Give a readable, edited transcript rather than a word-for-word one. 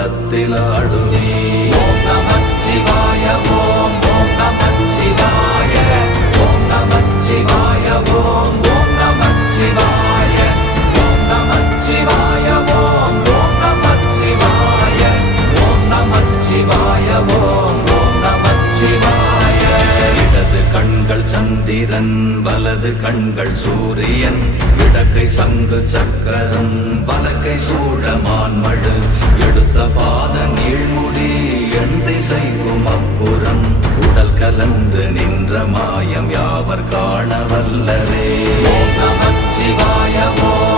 கோலத்தில் ஆடுமே. ஓம் நமச்சிவாய ஓம் ஓம் நமச்சிவாய ஓம் நமச்சிவாய ஓம் ஓம் நமச்சிவாய ஓம் நமச்சிவாய ஓம் ஓம் நமச்சிவாய ஓம் நமச்சிவாய ஓம் ஓம் நமச்சிவாய. இடது கண்கள் சந்திரன் வலது கண்கள் சூரியன் இடக்கை சங்கு சக்கரம் வலக்கை சூழமான்மழு எடுத்த பாத நீழ்முடி எண் திசைக்கும் அப்புறம் உடல் கலந்து நின்ற மாயம் யாவர் காண வல்லரே. ஓம் நமச்சிவாய ஓம்